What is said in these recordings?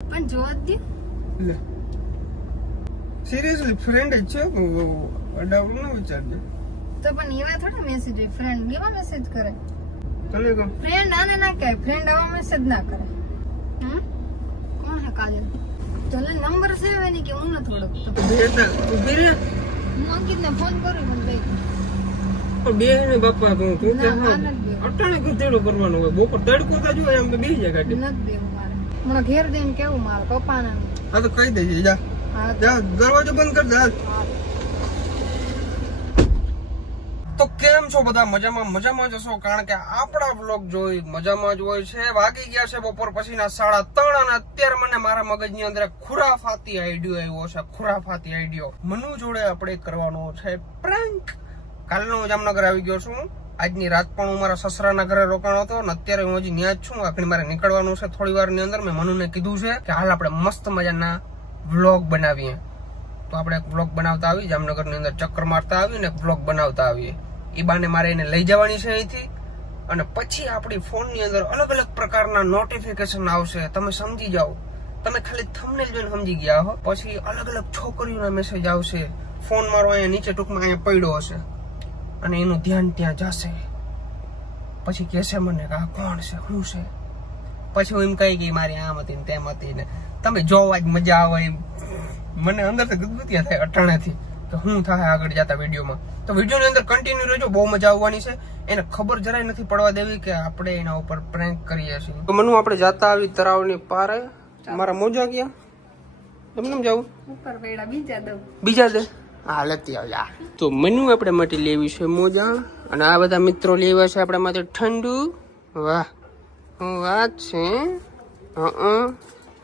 પણ જોવા જ દે લે સિરિયસલી ફ્રેન્ડ જ છે અડાવડું ના વિચારજે તો પણ એવા થોડા મેસેજ હોય ફ્રેન્ડ કેવા મેસેજ કરે ચલે ગયો ફ્રેન્ડ આને ના કહે ફ્રેન્ડ આવા મેસેજ ના કરે કોણ હે કાજલ ચલે નંબર છે એની કે હું ન થોડોક તો બેટા ઉભી રે હું અંકિતને ફોન કરું મને બે પણ બે ને બાપા તું તું ના માન જ બે અટાણે કુતેડો કરવાનું હોય બપોર તડકો તો જોઈએ આમ તો બેસી જાય ગાડી નથી દેવું મારે મને ઘેર દઈને કેવું મારે પપ્પાને હા તો કહી દેજે જા હા જા દરવાજો બંધ કર દે તો કેમ છો બધા મજામાં જશો કારણ કે આપણા બ્લોગ જોઈ મજામાં જ હોય છે વાગી ગયા છે બપોર પછીના 3:30 અને અત્યારે મને મારા મગજની અંદર ખુરાફાતી આઈડિયો આવ્યો છે ખુરાફાતી આઈડિયો મનુ જોડે આપણે કરવાનો છે પ્રેન્ક કાલનો જામનગર આવી ગયો છું આજની રાત પણ હું મારા સસરાના ઘરે રોકાણો હતો અને અત્યારે હું હજી ન્યા જ છું આખરી મારે નીકળવાનું છે થોડી વારની અંદર મેં મનુને કીધું છે કે હાલ આપણે મસ્ત મજાના વ્લોગ બનાવીએ તો આપણે એક વ્લોગ બનાવતા આવીએ જામનગરની અંદર ચક્કર મારતા આવીએ ને એક વ્લોગ બનાવતા આવીએ એ બાને મારે એને લઈ જવાની છે અહીંથી અને પછી આપણી ફોનની અંદર અલગ અલગ પ્રકારના નોટિફિકેશન આવશે તમે સમજી જાઓ તમે ખાલી થંબનેલ જોઈને સમજી ગયા હો પછી અલગ અલગ છોકરીઓના મેસેજ આવશે ફોન મારો અહીંયા નીચે ટૂંકમાં અહીંયા પડ્યો હશે અને એનું ધ્યાન ત્યાં જશે પછી કહેશે મને કે આ કોણ છે શું છે પછી હું એમ કહી કે મારી આમ હતી ને તેમ હતી ને તમે જોવા જ મજા આવે એમ મને અંદરથી ગુદગુતિયા થાય અટાણેથી કે શું થાય આગળ જતા વિડીયોમાં તો વિડીયોની અંદર કન્ટિન્યુ રહેજો બહુ મજા આવવાની છે એને ખબર જરાય નથી પડવા દેવી કે આપણે એના ઉપર પ્રેન્ક કરીએ છીએ તો મનુ આપણે જાતા આવી તરાવની પારે મારા મોજા ગયા તમને જાવું ઉપર વેડા બીજા દઉં બીજા દે હા લેતી આવજા તો મનુ આપણે માટે લેવી છે મોજા અને આ બધા મિત્રો લેવા છે આપણા માટે ઠંડુ વાહ હું વાત છે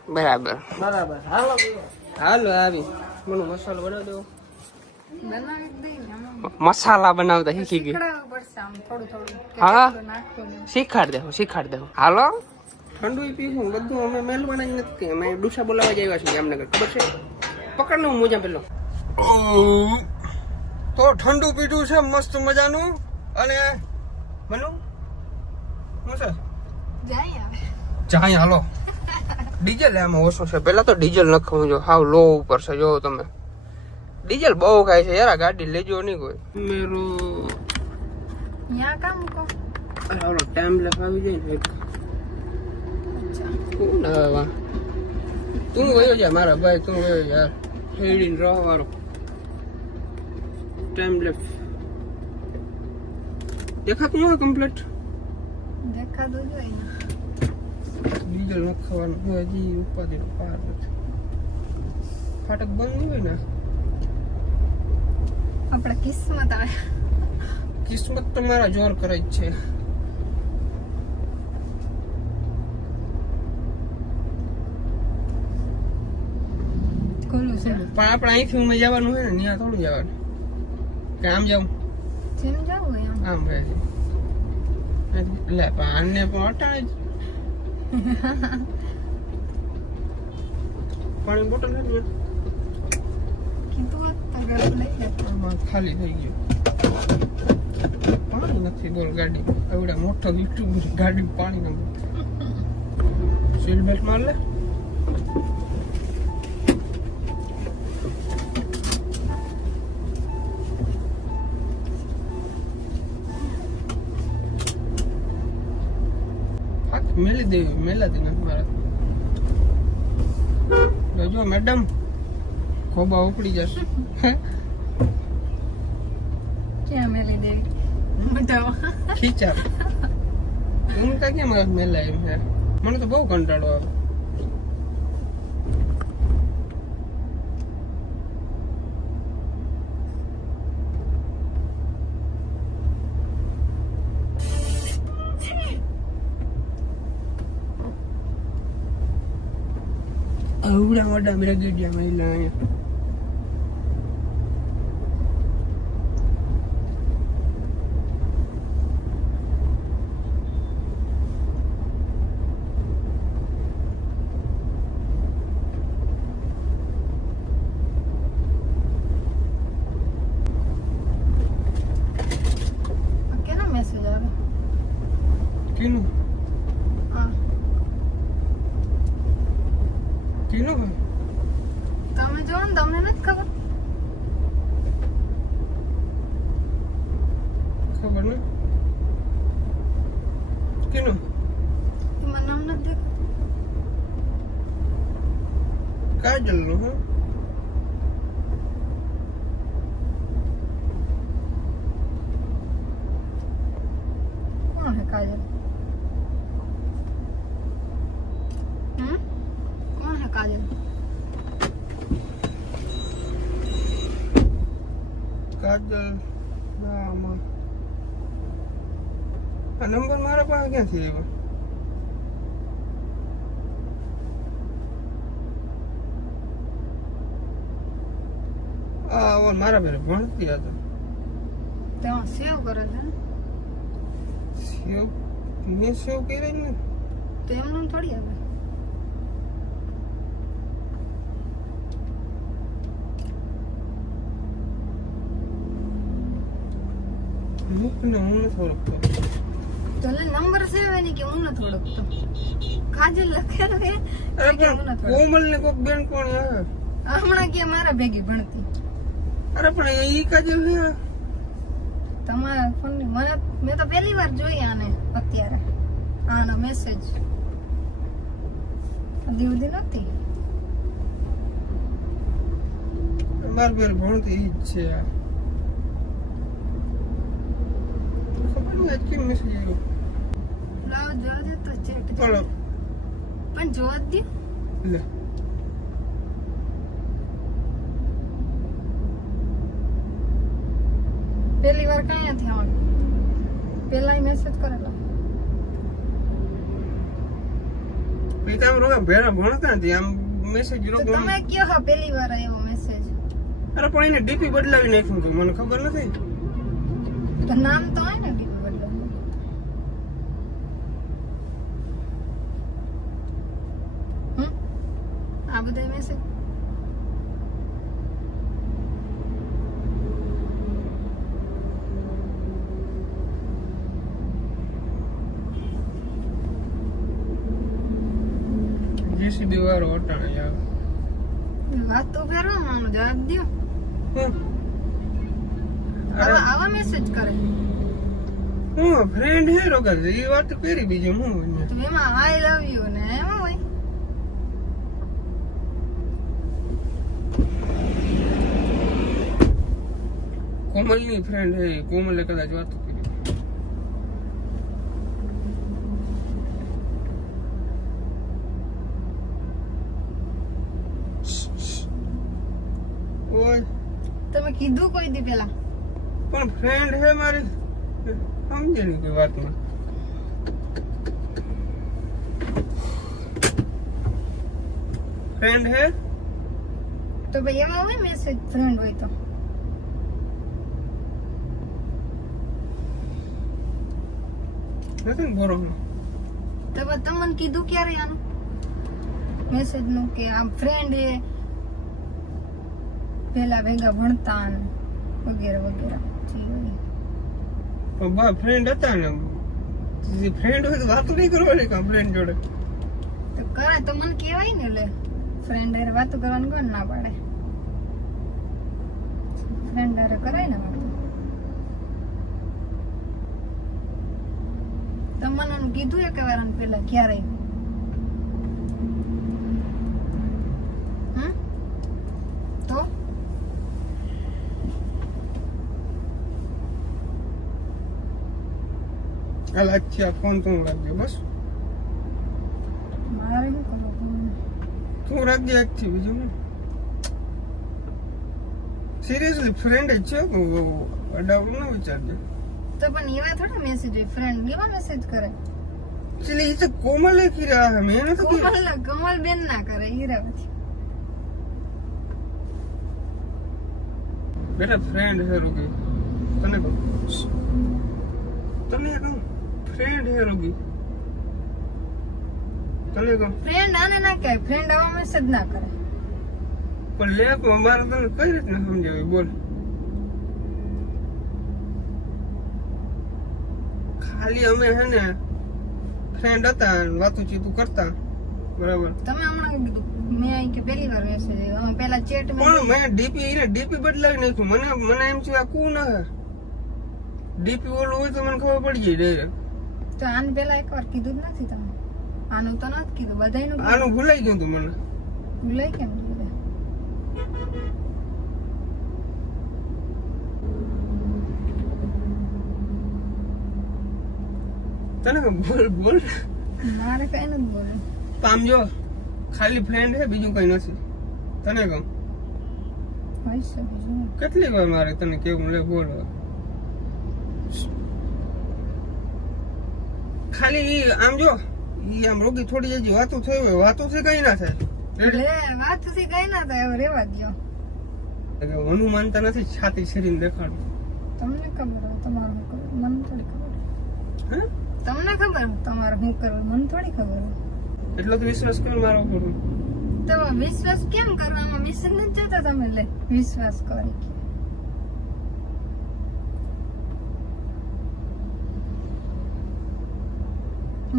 બરાબર હાલો આવી મનુ મસાલો બનાવી દેવો બનાવી દઈ ને મસાલા બનાવતા શીખી ગઈ શીખડાવવું પડશે આમ થોડું થોડું હા નાખવું શીખાડ દેવું હાલો ઠંડુ પીશું બધું અમે મેલ બનાવી નથી અમે ડુસા બોલાવા જ આવ્યા છીએ જામનગર ખબર છે પકડ નું મોજા પેલો તો ઠંડુ પીધું છે મસ્ત મજાનું અને મનુ શું છે જાય હાલો ડીઝલ એમાં ઓછું છે પેલા તો ડીઝલ નખવું જો હાવ લો ઉપર છે જો તમે ડીઝલ બહુ ખાય છે યાર ગાડી લેજો નહીં કોઈ મેરો યા કામ કો ઓલો ટાઈમ લખાવી જાય ને કોણ આવે તું વયો જા મારા ભાઈ તું વયો યાર હેડીને રહો વાળો ટાઈમ લેફ્ટ દેખાતું હોય કમ્પ્લીટ દેખાતું જોઈએ ને ડીઝલ નખાવાનું હોય હજી ઉપાધિ પાર નથી ફાટક બંધ નહીં હોય ને આપણે કિસ્મત આવે કિસ્મત તો મારા જોર કરે જ છે ખોલું છે પણ આપણે અહીંથી ઉમે જવાનું હોય ને ત્યાં થોડું જવાનું કે આમ જાઉં જેમ જાવું હોય આમ આમ કહે છે એટલે પણ આને પણ અટાણે જ પાણી બોટલ નથી કીધું હોત તો ઘરે લઈ લેત આમાં ખાલી થઈ ગયું પાણી નથી બોલ ગાડી આવડા મોટો યુટ્યુબ ગાડી પાણી ના સીટ બેલ્ટ માર લે મેલી દેવી મેલાતી નથી મારા જો મેડમ ખોબા ઉપડી જશે ક્યાં મેલી દેવી મોટા ખીચા હું કા કેમ મેલા એમ છે મને તો બહુ કંટાળો આવે આવડા મોટા બ્રેગેડિયા મહિલા અહીંયા કેનો મેસેજ આવે કેનું હા કીનું ભાઈ તમે જો ને તમને નથી ખબર ખબર ને કીનું એમાં નામ નથી દેખાતું કાજલ નું હા કોણ હે કાજલ કોણ હે કાજલ કાજલ આમાં આ નંબર મારા પાસે ક્યાંથી આવ્યો મારા બેરે ભણતી હતા તેમાં સેવ કરે છે ને સેવ મેં સેવ કરી ને તો એમનું થોડી આવે મૂકને હું નથી ઓળખતો તો નંબર સેવ એની કે હું નથી ઓળખતો કાજલ લખેલું હે અરે કે હું પણ નથી કોમલ ને કોક બેન કોણ આવે ઓળખતો. હમણાં કે મારા ભેગી ભણતી અરે પણ ઈ કાજલ ને તમારા ફોન ની મેં તો પહેલી વાર જોઈ આને અત્યારે આનો મેસેજ હજી સુધી નથી મારા બેરે ભણતી ઈ જ છે આ ખબર નહીં કેમ મેસેજ આવ્યો લાવ જોવા દે તો ચેટ પણ પણ જોવા જ દે લે પહેલી વાર કઈ નથી આવવાનું પેલા મેસેજ કરેલો પીતામ રોગ ભેરા ભણતા નથી આમ મેસેજ તો રોગ તમે કયો હા પહેલી વાર આવ્યો મેસેજ અરે પણ એને ડીપી બદલાવી નાખ્યું હતું મને ખબર નથી તો નામ તો હોય ને ડીપી બદલાવું આ બધા મેસેજ જેસીબી વાળો અટાણે આવે વાત તો કરો આનો જવાબ દો હું આવા મેસેજ કરે હું ફ્રેન્ડ હે રોગા એ વાત કરી બીજું હું તો એમાં આઈ લવ યુ ને એમાં હોય કોમલ ની ફ્રેન્ડ હે કોમલે કદાચ વાત કરી ઓય તમે કીધું કોઈ દી પેલા પણ ફ્રેન્ડ હે મારી સમજે નહીં કોઈ વાતમાં ફ્રેન્ડ હે તો ભાઈ એમાં હોય મેસેજ ફ્રેન્ડ હોય તો નથી ને બોરો તો પછી તમને કીધું ક્યારે આનું મેસેજ નું કે આમ ફ્રેન્ડ હે પેલા ભેગા ભણતા ને વગેરે વગેરે જી હોય. બા ફ્રેન્ડ હતા ને ફ્રેન્ડ હોય તો વાતો નહીં કરવાની કા ફ્રેન્ડ જોડે તો કરે તો મને કહેવાય ને લે ફ્રેન્ડ હારે વાતો કરવાનું કોણ ના પાડે ફ્રેન્ડ હારે કરાય ને વાતો તમને કીધું એક વાર આને પેલા ક્યારે તો હાલ અચ્છા ફોન તું રાખજે બસ મારે શું કરવું તું રાખજે આજથી બીજું ને સિરિયસલી ફ્રેન્ડ જ છે અડાવડું ના વિચારજે તો પણ એવા થોડા મેસેજ હોય ફ્રેન્ડ એવા મેસેજ કરે એટલે એ તો કોમલે કીધા હે મેં નથી કીધા કમલ બેન ના કરે હીરાવતી બેટા ફ્રેન્ડ હે રોગી તને કહું ફ્રેન્ડ હે રોગી તને કહું ફ્રેન્ડ આને ના કહે ફ્રેન્ડ આવા મેસેજ ના કરે પણ લે કો અમારે તને કઈ રીતના સમજાવી બોલ ખાલી અમે હે ને ફ્રેન્ડ હતા વાતું ચીતું કરતા બરાબર તમે હમણાં કીધું મેં અહીં કે પહેલી વાર મેસેજ આવ્યો? અમે પહેલા ચેટ પણ મેં ડીપી બદલાવી નાખ્યું. મને એમ છે આ કું ના ડીપી ઓલું હોય તો મને ખબર પડી જાય ડાયરેક્ટ. તો આને પહેલા એકવાર કીધું જ નથી તમે? આનું તો નથી કીધું, બધાયનું કીધું. આનું ભૂલાઈ ગયું તું મને. ભૂલાઈ કેમ ગયું બધા? તને બોલ મારે કઈ નથી બોલે. પામજો ખાલી ફ્રેન્ડ છે, બીજું કઈ નથી. તને કહું હોય છે બીજું. કેટલી વાર મારે તને કેવું લે બોલ. ખાલી આમ જો ઈ આમ રોગી થોડી હજી વાતો થઈ હોય, વાતો થી કઈ ના થાય. લે વાતથી કઈ ના થાય, હવે રેવા દ્યો. હનુમાનતા નથી છાતી શરીર દેખાડું. તમને ખબર હોય તમારું શું કરવું, મને થોડી ખબર હોય. હે તમને ખબર હોય તમારે શું કરવું, મને થોડી ખબર હોય. એટલો તો વિશ્વાસ કર મારો ઉપર. તમે વિશ્વાસ કેમ કરવામાં મેસેજ નથી જતા તમે? લે વિશ્વાસ કરી કે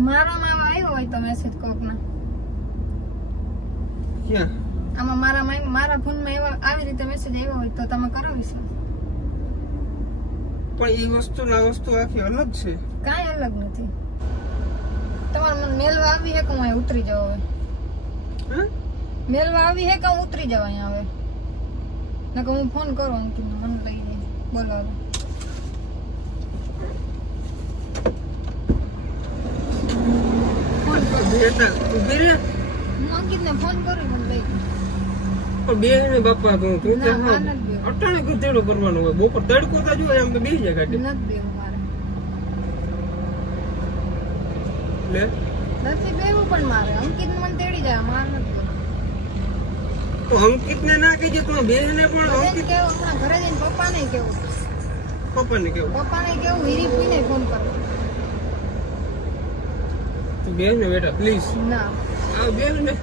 મારામાં આવ્યો હોય તો મેસેજ કોકના, ક્યાં આમાં મારા ફોનમાં આવી રીતે મેસેજ આવ્યો હોય તો તમે કરો વિશ્વાસ? પણ એ વસ્તુ ના વસ્તુ આખી અલગ છે. કાંઈ અલગ નથી. તમારે મને મેલવા આવી હે કે હું અહીંયા ઉતરી જાઉં? હવે હે મેલવા આવી હે કે હું ઉતરી જાઉં અહીંયા? હવે નકર હું ફોન કરું અંકિતને, મને લઈને બોલાવો. ઉભી રે. હું અંકિતને ફોન કરું, મને લઈ પણ બે ને બાપા તું તું ના, માર નથી બેવું. અટાણે કુતેડું કરવાનું હોય. બપોર તડકો તો જોઈએ આમ તો બેસી જાય ગાડી. નથી બેવું મારે. લે નથી બેવું પણ મારે. અંકિત મને તેડી જાય, મારે નથી બેવું. તો અંકિત ને ના કહેજે તું બે ને પણ બધાને અંકિત કેવું, હમણાં ઘરે જઈને પપ્પાને કેવું, પપ્પાને કેવું પપ્પાને કેવું, હીરી પીને ફોન કરો. તું બે ને બેટા પ્લીઝ ના, આ બે ને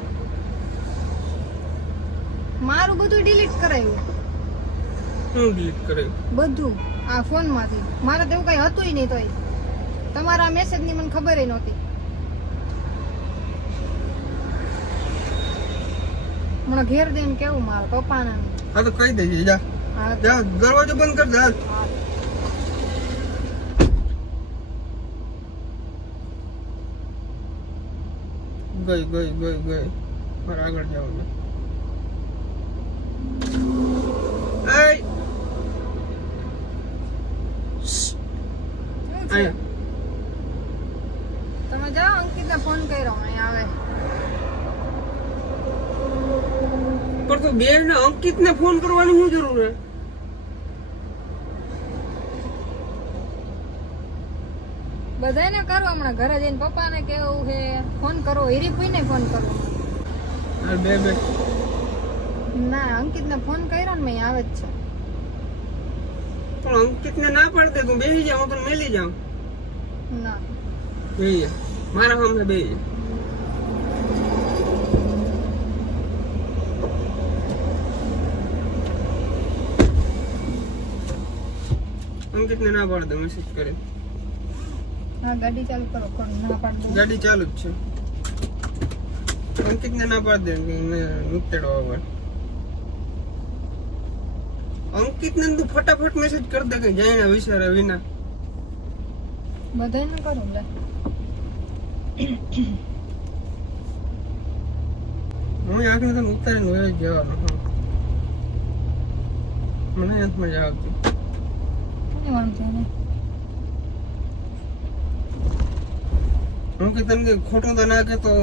મારું બધું ડિલીટ કરાયું, શું ડિલીટ કરે. બધું આ ફોન માંથી. મારે તો એવું કઈ હતું નહીં, તોય તમારા મેસેજ ની મને ખબર નહોતી. મને ઘેર જઈને કેવું મારા પપ્પાને. હા તો કહી દેજે જા હા જા દરવાજો બંધ કર દે. હાલ. હા. ગઈ મારે આગળ જવાનું. એય શું છે? અહીંયા તમે જાઓ, અંકિતને ફોન કર્યો, અહીંયા આવે. પણ તો બે ને અંકિત ને ફોન કરવાની શું જરૂર છે? બધાને કરો હમણાં, ઘરે જઈને પપ્પાને કેવું છે ફોન કરો, હીરીફુઈને ફોન કરો. હાલ બે ના, અંકિતને ફોન કર્યો ને મેં, આવે જ છે. પણ અંકિત ને ના પાડ દે. તું બેસી જા, હું તને મેલી જાઉં. ના, બેસી જા મારા સામે બેસી જા. અંકિત ને ના પાડ દે મેસેજ કરે. હા ગાડી ચાલુ કરો, કોણ ના પાડ દે? ગાડી ચાલુ જ છે. અંકિત ને ના પાડ દે કે મેં ઉતેડો આવે. અંકિત ને તું ફટાફટ મેસેજ કર દે કે જાય વિચારે વિના. બધાને કરો લે. હું આખને તને ઉતારીને વહી જવાનો. મને નથી મજા આવતી. કોને વાંધો નહીં. હું કે તને કઈ ખોટું તો ના કે તો તો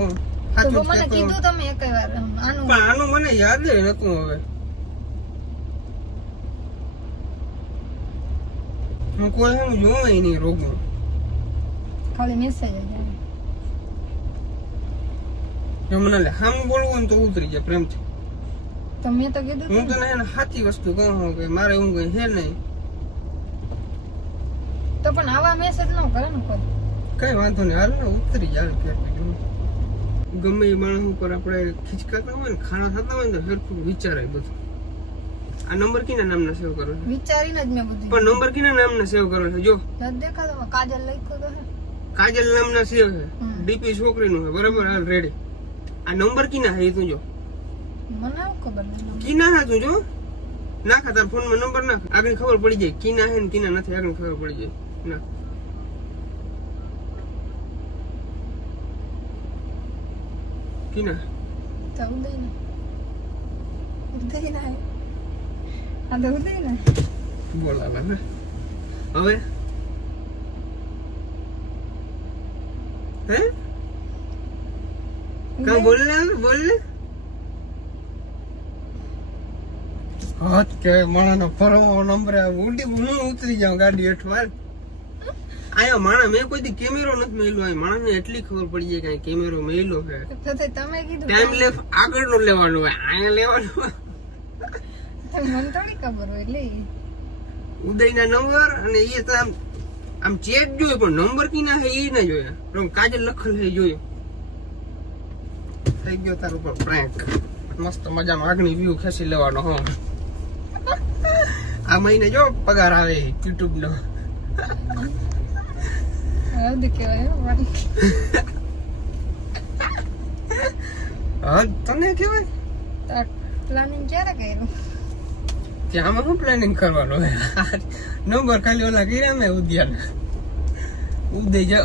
સાચું જ મને કહેતો. કીધું તમે એક વાર આનું. પણ આનું મને યાદ નતું હવે. હું કોઈ હું જોવાય નહીં રોગમાં. ખાલી મેસેજ જ આવે. જો મને હામ બોલવું હોય ને તો ઉતરી જાય પ્રેમથી. તો મેં તો કીધું હું તું. તને એને સાચી વસ્તુ કહું છું કે મારે એવું કઈ છે નહીં. તો પણ આવા મેસેજ ન કરે ને કોઈ. કઈ વાંધો નહીં, હાલ ને ઉતરી જાય. ફેર બીજું ગમે એ માણસ ઉપર આપણે ખીચકાતા હોય ને, ખાના થતા હોય ને તો ફેરખું વિચારાય બધું. આ નંબર કીના નામના સેવ કરો છે? વિચારીને જ મેં બધું. પણ નંબર કીના નામના સેવ કરો છે? જો નથી દેખાતો, કાજલ લખ્યો તો હે. કાજલ નામના સેવ છે. હમ. ડીપી છોકરીનું છે, બરાબર. હાલ રેડી. આ નંબર કીના છે એ તું જો. મને ખબર નહીં. કીના હે તું જો નાખ તાર ફોન માં નંબર નાખ આગળ ખબર પડી જાય કીના હે ને કીના નથી આગળ ખબર પડી જાય ના કીના તો ઉદય ને આ તો ઉદય ને બોલાવા ને હવે હે કા બોલ ને હાથ કે માણાનો પરમો નંબર ઊંડી હું ઉતરી જાઉં ગાડી હેઠવાર આયો માણા મેં કોઈ દી કેમેરો નથી મેલ્યો આ માણાને એટલી ખબર પડી જાય કે કેમેરો મેલ્યો છે તો તમે કીધું ટાઈમ લેફ આગળનો લેવાનો હોય આયા લેવાનો મને થોડી ખબર હોય એટલે ઉદયના નંબર અને એ તો આમ ચેટ જોયો પણ નંબર કીના છે એ ના જોયા પણ કાજલ લખલ છે જોયો થઈ ગયો તાર ઉપર પ્રેન્ક મસ્ત મજામાં આગની વ્યૂ ખેંચી લેવાનો હો આ મહિને જો પગાર આવે યુટ્યુબ નો હદ કહેવાય હા તને કેવાય પ્લાનિંગ ક્યારે કર્યું ત્યાં શું પ્લાનિંગ કરવાનું નંબર ખાલી ઓલા કર્યા મેં ઉદ્યાન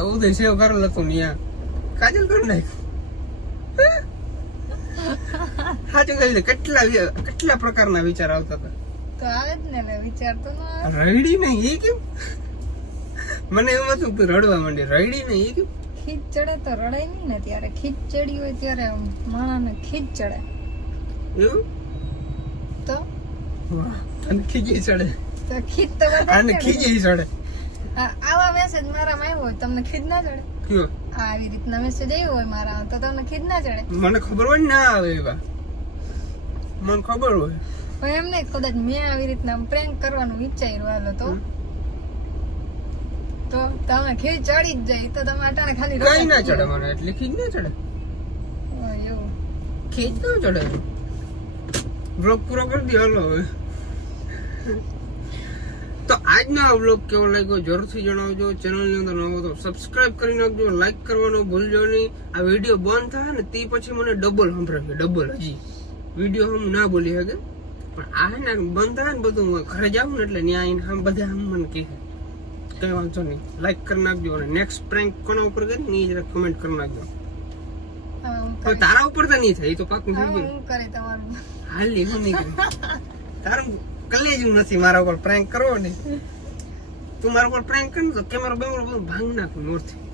ઉદય સેવ કરેલ હતું ને કાજલ કરી નાખ્યું સાચું કહ્યું કેટલા પ્રકારના વિચાર આવતા હતા તો આવે જ ને મેં વિચારતો ન આવે રડી નહીં એ કેમ મને એવું હતું તું રડવા માંડી રડી નહીં એ કેમ ખીચ ચડે તો રડાય નહીં ને ત્યારે ખીચ ચડી હોય ત્યારે માણાને ખીચ ચડે એવું તો વાહ તને ખીજી ચડે તો ખીચ તો આને ખીજી ચડે આવા મેસેજ મારામાં આવ્યો હોય તમને ખીચ ના ચડે કયો આવી રીતના મેસેજ આવ્યો હોય મારા તો તમને ખીચ ના ચડે મને ખબર હોય ના આવે એવા મને ખબર હોય પણ એમ નહીં કદાચ મેં આવી રીતના પ્રેન્ક કરવાનું વિચાર્યું હાલો તો તમે ખીચ ચડી જ જાય તો તમે અટાણે ખાલી કઈ ના ચડે મને એટલે ખીજ ના ચડે એવું ખીજ ના ચડે બ્લોગ પૂરો કરી દે હાલો હવે તો આજનો આ બ્લોગ કેવો લાગ્યો જરૂરથી જણાવજો ચેનલની અંદર નવો તો સબસ્ક્રાઇબ કરી નાખજો લાઈક કરવાનું ભૂલજો નહીં આ વિડીયો બંધ થાય ને તે પછી મને ડબલ સંભળાશે ડબલ હજી વિડીયો હું ના બોલી શકે પણ આ હે ને બંધ થાય ને બધું ઘરે જાઉં ને એટલે ત્યાં આવીને આમ બધા આમ મને કહે કઈ વાંધો નહીં લાઈક કરી નાખજો અને નેક્સ્ટ પ્રેન્ક કોના ઉપર કરી ને એ જરા કમેન્ટ કરી નાખજો તારા ઉપર તો નહીં થાય એ તો પાકું થઈ ગયું હું કરે તમારું હાલી હું નહીં કરું તારું કલેજ નથી મારા ઉપર પ્રેન્ક કરવો ને તું મારા ઉપર પ્રેન્ક કર ને તો કેમેરો બેમેરો બધું ભાંગ નાખું નોરથી